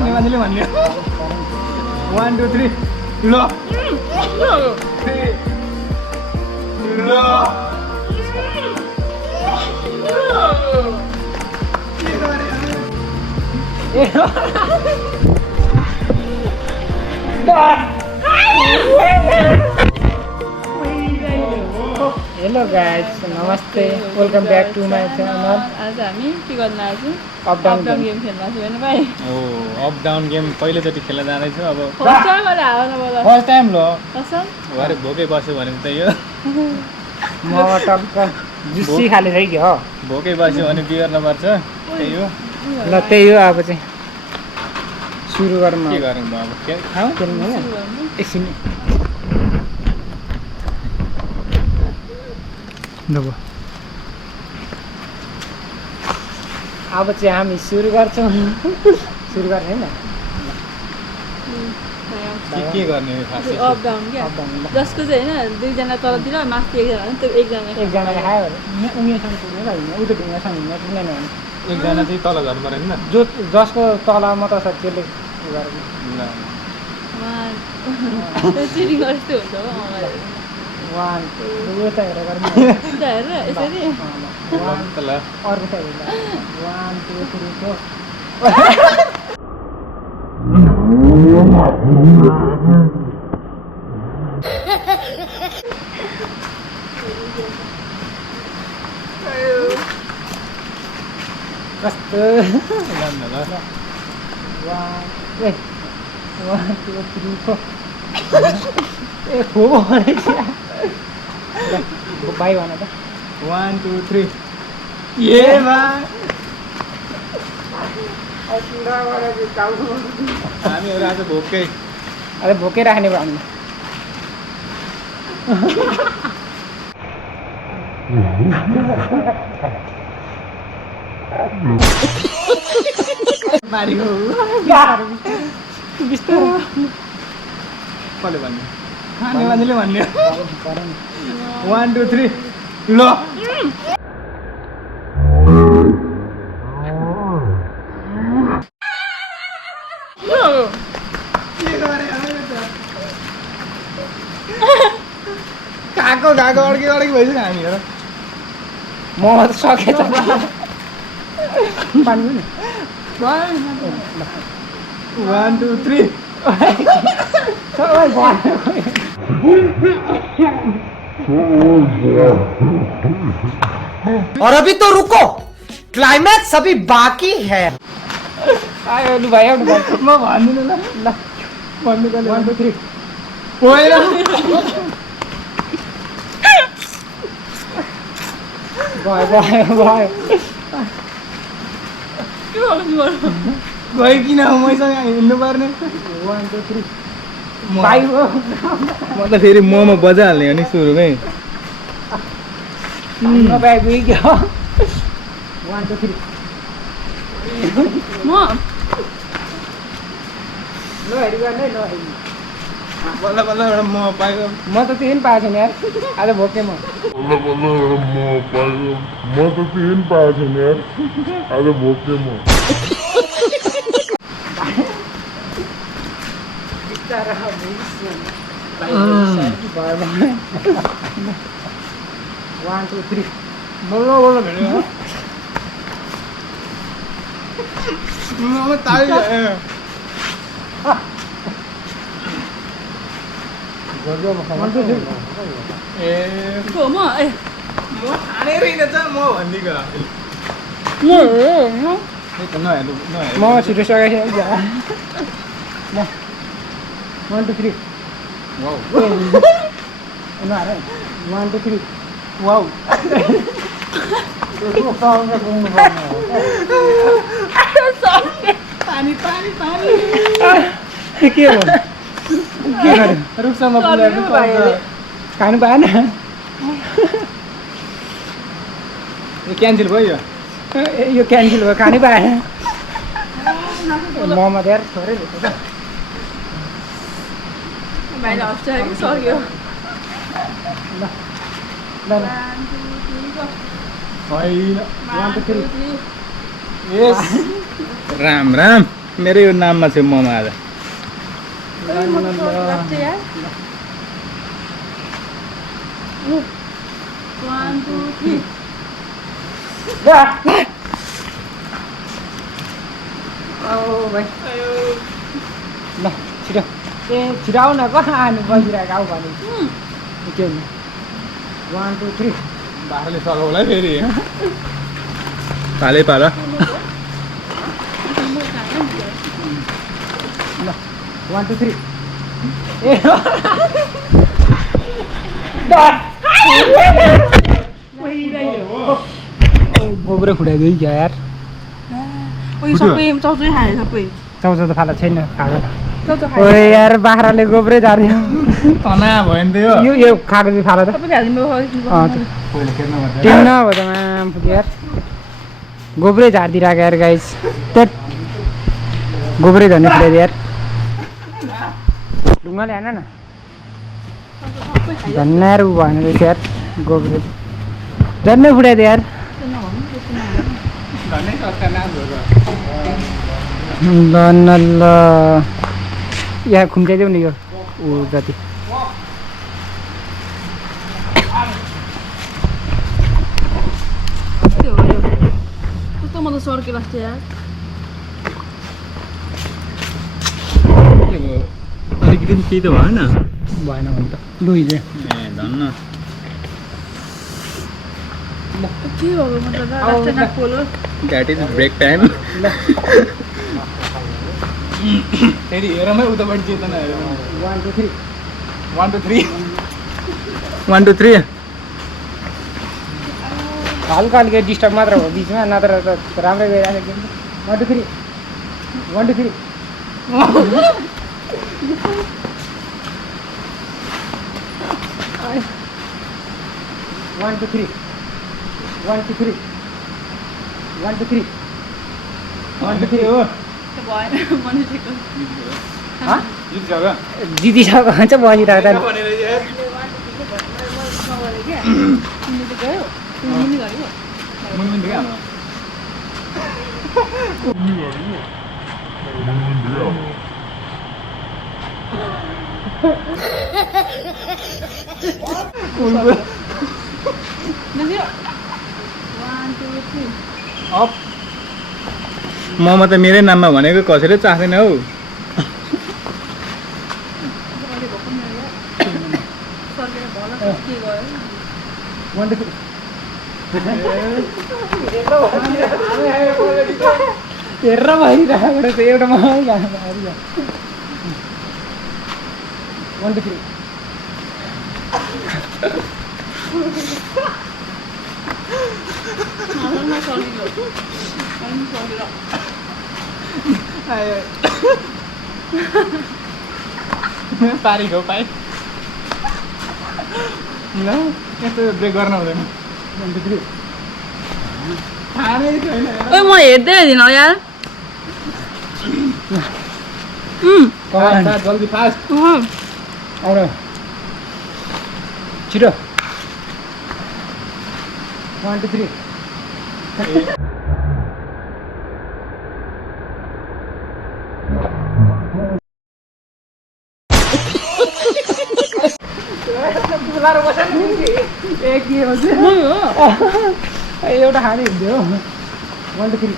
खाने मान्छेले भन्ने 1 2 3 ल 3 ल हेलो गाइस नमस्ते welcome back to my channel आज हामी के गर्न आएको अप डाउन गेम खेल्न आएको होइन भाइ ओ अप डाउन गेम पहिलोचोटि खेल्न जाँदैछु अब फर्स्ट टाइम गरेर हावा नबोला फर्स्ट टाइम ल कसम भरे भोकै बस्यो भने त यो म टक्क जुसी खाले रहि गयो भोकै बस्यो भने बिगर्न पर्छ त्यही हो ल त्यही हो अब चाहिँ सुरु गरौँ के गरौँ त अब के खाऊ खेल्नु होइन एकछिन अब चाहिँ हामी सुरु गर्छौँ सुरु गर्ने होइन के गर्ने हो खास अप डाउन क्या अप डाउन जसको चाहिँ होइन दुईजना तलतिर माथि एकजना त्यो एकजना एकजनाले खायो भने उनीसँग पुग्ने होइन उता ढुङ्गासँग हिँड्न पुग्दैन भने एकजना चाहिँ तल झर्नु पऱ्यो नि जो जसको तल मात्र छ त्यसले उयो गरेको ल चिटिङ गरेको हुन्छ हो वान यो त हेरेर गर्नु हेरेर यसरी ल अर्को साइड 1 2 3 4 कस्तो ल 1 2 3 4 ए हो बाई भन त 1 2 3 ये मा हामीहरू आज भोकै अरे भोकै राख्ने भयो हामी मारियो बिस्तारो कसले भन्ने खाने मान्छेले भन्ने 1 2 3 ल काको काको अड्के अड्के भइसक्यो हामी हेर म त सकेछ पानी पनि 1 2 3 सबै भयो और अभी तो रुको क्लाइमैक्स अभी बाकी है आयो लु भाइ आउनु भाइ म भन्दिनँ ल ल भन्नु गयो 1 2 3 होइन भयो भयो भयो के गर्नु गयो किन मैसँग हिँड्नु पर्ने 1 2 3 भाइ हो म त फेरि मोमो बजाइहाल्ने हो नि सुरुमै नपाए गयो 1 2 3 म ल हेरि गर्ने ल हेरि बल्ल बल्ल एउटा मोमो पाएको म त त्यही पनि पाएको छैन यार आज भोके म आज भोके म बिस्तारा भाइ 1 2 3 बल्ल बल्ल भेट्यो मोमो ताली ए को म ए म खाने रहेछ म भनिदिएको नहेर्नु म छिटो सकेको ल 1 2 3 वाउ 1 2 3 वाउ पानी पानी पानी के हो के गर्यो रुखसम्म पुऱ्याएको खानु पाएन यो क्यान्सल भयो यो क्यान्सल भयो खानु पाएन मोमो धेरै थोरै भेट्यो त भाइले हप्छ कि सक्यो ल ल होइन 1 2 3 यस राम राम मेरो यो नाममा चाहिँ ममा आज One, two, three. भाइ ल छिटो ए छिराउ न कहाँ आनु बसिरहेको आऊ भने के हुनु 1 2 3 बाख्राले सघाउला फेरि पालै पार ल 1 2 3 ए गोब्रो खुडाइदियो क्या यार उयो सबै चौचै खायो सबै चाउचाउ त फाला छैन खाएको चौचो ओ यार बाख्राले गोब्रै झार्यो तना भयो नि त यो खाएको चाहिँ फाला त सबै हालिदिनु पहिले खेल्नु पर्छ टिम नभए त माम पुग्यो यार गोब्रै झारिदिरहेको यार गाइस त्यट गोब्रै झर्ने खुडाइदियो यार ढुङ्गाले हान न झन् यार उ भएन रहेछ यार गोब्रे झन्नै फुटाइदियो यार धन्नै सस्ता नाम हो ल न ल यहाँ खुम्चाइदेऊ नि यो ऊ जति कस्तो म त सर्के लाग्छ यार अलिकति केही त भएन भएन भने त लु हिजो ए धन्न के हो मतलब लास्ट टाइम खोलो द्याट इज ब्रेक टाइम फेरि हेरमै उतापट्टि चेतना हेर 1 2 3 1 2 3 1 2 3 हल्का अलिकति डिस्टर्ब मात्र हो बिचमा नत्र त राम्रै गइरहेको गेम 1 2 3 1 2 3 1 2 3 1 2 3 1 2 3 1 2 3 हो त्यो भएन मनिसेको जित जग्गा जितिसक्यो भने चाहिँ बसिरहेको त भनेर यार तिमीले गयो तिमीले गयो मुनि क्या अप ममा त मेरै नाममा भनेको कसैले चाख्दैन हौ हेरेर भइरहेको रहेछ एउटा मात्रै गाह्रो 1 2 3 पारेको पाएँ ल यस्तो ब्रेक गर्न हुँदैन 1 2 3 थाहै छैन ओइ म हेर्दै हेर्दिनँ यार जल्दी फास्ट आउन छिटो 1 2 3 एउटा खाने हुन्थ्यो 1 2 3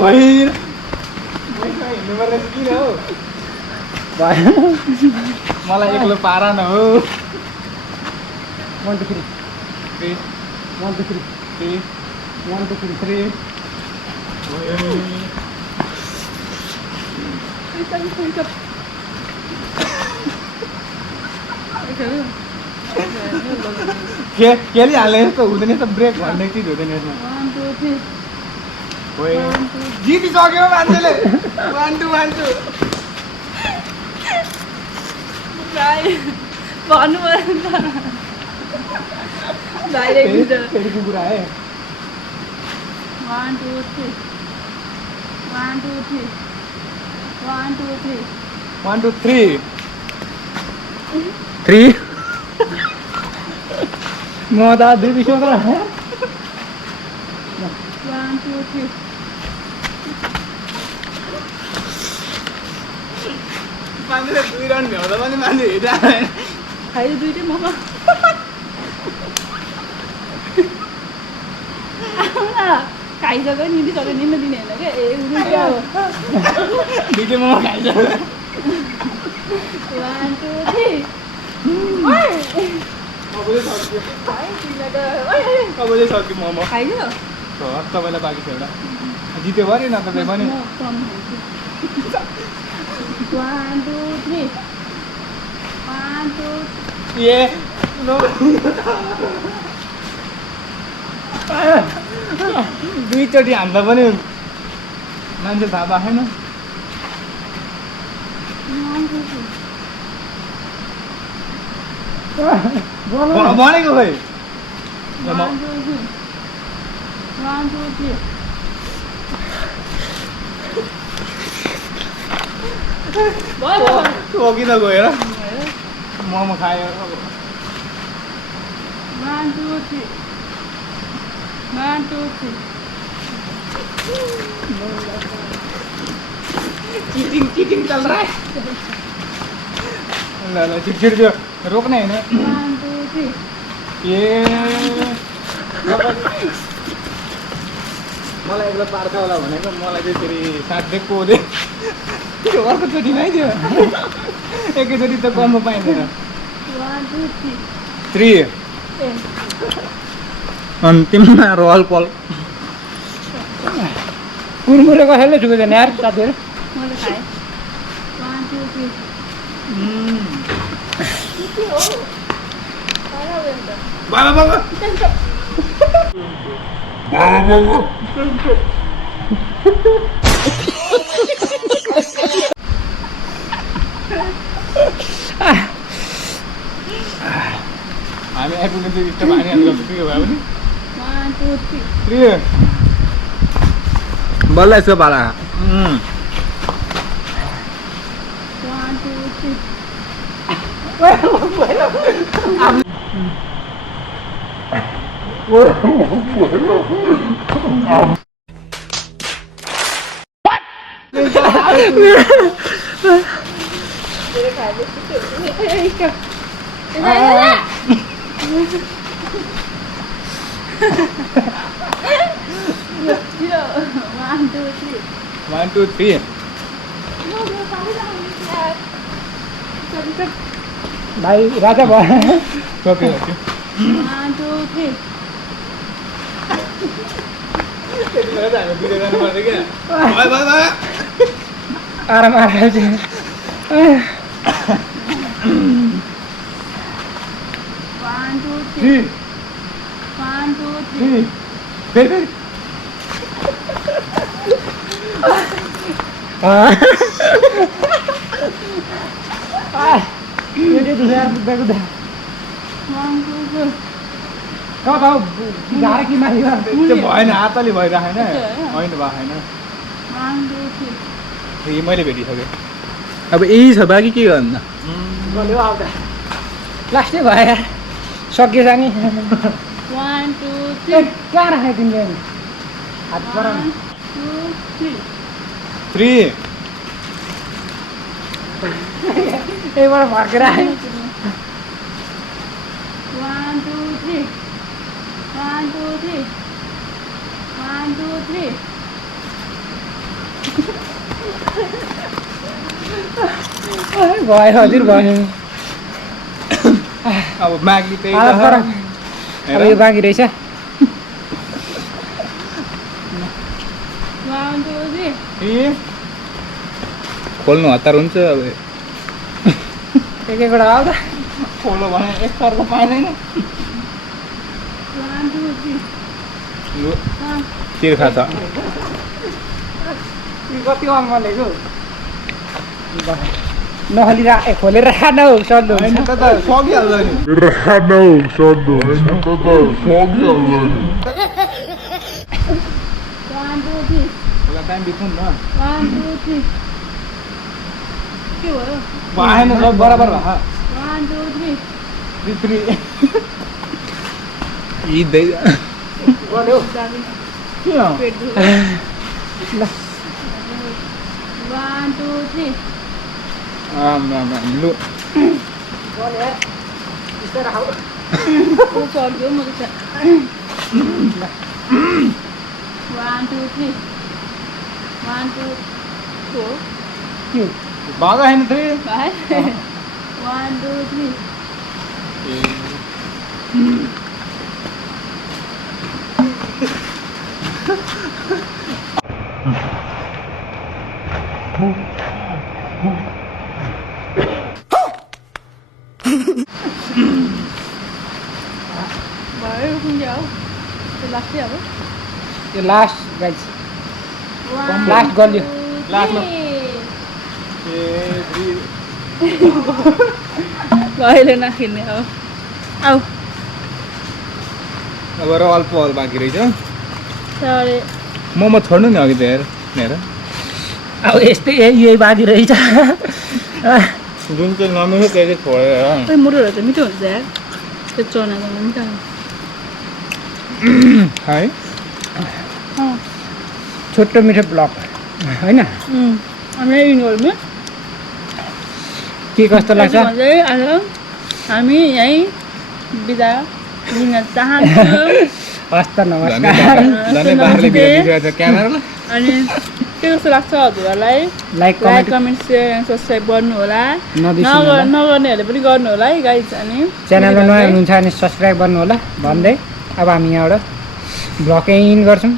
होइन हिँड्नुपर्ने किन हौ मलाई एक्लो पारा न हो 1 2 3 3 1 2 3 3 1 2 3 3 खेलिहाल्ने यस्तो हुँदैन यस्तो ब्रेक भन्ने चिज हुँदैन यसमा 1 2 3 जितिसक्यो मान्छेले 1 2 1 2 भन्नु पर्यो नि त डाइरेक्ट फेरि कुरा है 1 2 3 1 2 3 1 2 3 1 2 3 3 म त दुई बिसमा 1 2 3 मान्छेले 2 राउन्ड भ्याउँदा पनि मान्छे हिँडिरहेको खायो दुईटै मोमो खाइसक्यो नि दिइसक्यो नि दिने होइन क्या ए उनीहरू दुईटै मोमो खाइसक्यो 1 2 3 अब चाहिँ सक्यो मोमो खाइदियो तपाईँलाई बाँकी छ एउटा जित्यो भयो न तपाईँ पनि 1 2 3 1 2 ए दुईचोटि हान्दा पनि मान्छे थाहा पाएन भनेको खै 1 2 3 1 2 3 किन गएर मोमो खायो 1 2 3 1 2 3 चीटिंग चल रहा है ल छिटछिट त्यो रोक्ने होइन 1 2 3 ए मलाई एक्लो पार्छ होला भनेको मलाई चाहिँ फेरि साथ दिएको हुँदै त्यो अर्कोचोटि नै थियो एकैचोटि त गर्नु पाइँदैन 1 2 3 3 ए अन्तिममा रोल पल कुरमुरे कसैले झुक्दैन यार साथीहरू मैले खाएँ 1 2 3 के हो खाना बेन्द बाबा बाबा हामी आइपुग्ने चाहिँ इष्ट भानीहरू के भयो भने 1 2 3 3 बल्ल यसको पाला 1 2 3 1 2 3 भाइ राजा भयो सक्यो 1 2 3 त्यति बेला त हामी बिदा जानु पर्छ क्या भयो भयो भयो आराम आराम चाहिँ 1 2 3 3 1 2 3 3 फेरि ये तो यार बैग दे 1 2 3 कहाँ गाह्रो कि माथि त्यो भएन हातले भइरहेन होइन भएन 1 2 3 फेरि मैले भेटिसकेँ अब यही छ बाँकी के गर्नु गल्यो आउँदा लास्टै भयो यार सकिएछ नि 1 2 ए 3 कहाँ राखेँ तिमीले अनि हात पर 1 2 3 3 यहीबाट फर्केर आएँ 1 2 3 1 2 3 1 2 3 भयो हजुर भयो अब बाँकी त्यही हात पर त अब यो बाँकी रहेछ 1 2 3 ए खोल्नु हतार हुन्छ अब एक एकवटा आउँदा खोलो भने एक तर्को पाइँदैन 1 2 3 लु 1 तिर्खा छ कति अङ्गलेको नहली खोलेर खानु हौ सन्नु होइन त सकिहाल्छ नि Rano, Sondo. Foggy alone. 1 2 3 होला टाइम बित्नु नि 1 2 3 के भयो भएन सब बराबर भयो 1 2 3 बिक्री हिँड्दै गल्यो के हो पेट दुख्यो 1 2 3 लु ऊ चल्यो म त 1 2 3 1 2 4 के भागा हैन 3 5 1 2 3 भयो कुन्जा हो त्यो लास्ट अब यो लास्ट गाइस लास्ट गल्यो लास्टमा अहिले नखेल्ने अब आऊ अब र अल्प अल्प बाँकी रहेछ सरी मोमो छोड्नु नि अघि त हेर अब यस्तै यही बाँकी रहेछ जुन चाहिँ नमिठो त्यो चाहिँ छोडेर खै मुटुहरू त मिठो हुन्छ यार त्यो चना त मिठो है छोटो मिठो ब्लग होइन हामीलाई इन्भल्भमा के कस्तो लाग्छ आज हामी यहीँ बिदा लिन चाहन्छौँ हस्त नमस्कार क्यामेरालाई अनि के कस्तो लाग्छ हजुरहरूलाई like comment share and subscribe गर्नु होला नबिर्सिनु होला। नगर्नेहरूले पनि गर्नु होला है गाइज अनि च्यानलमा नयाँ हुनुहुन्छ भने सब्सक्राइब गर्नु होला भन्दै अब हामी यहाँबाट ब्लग इन गर्छौँ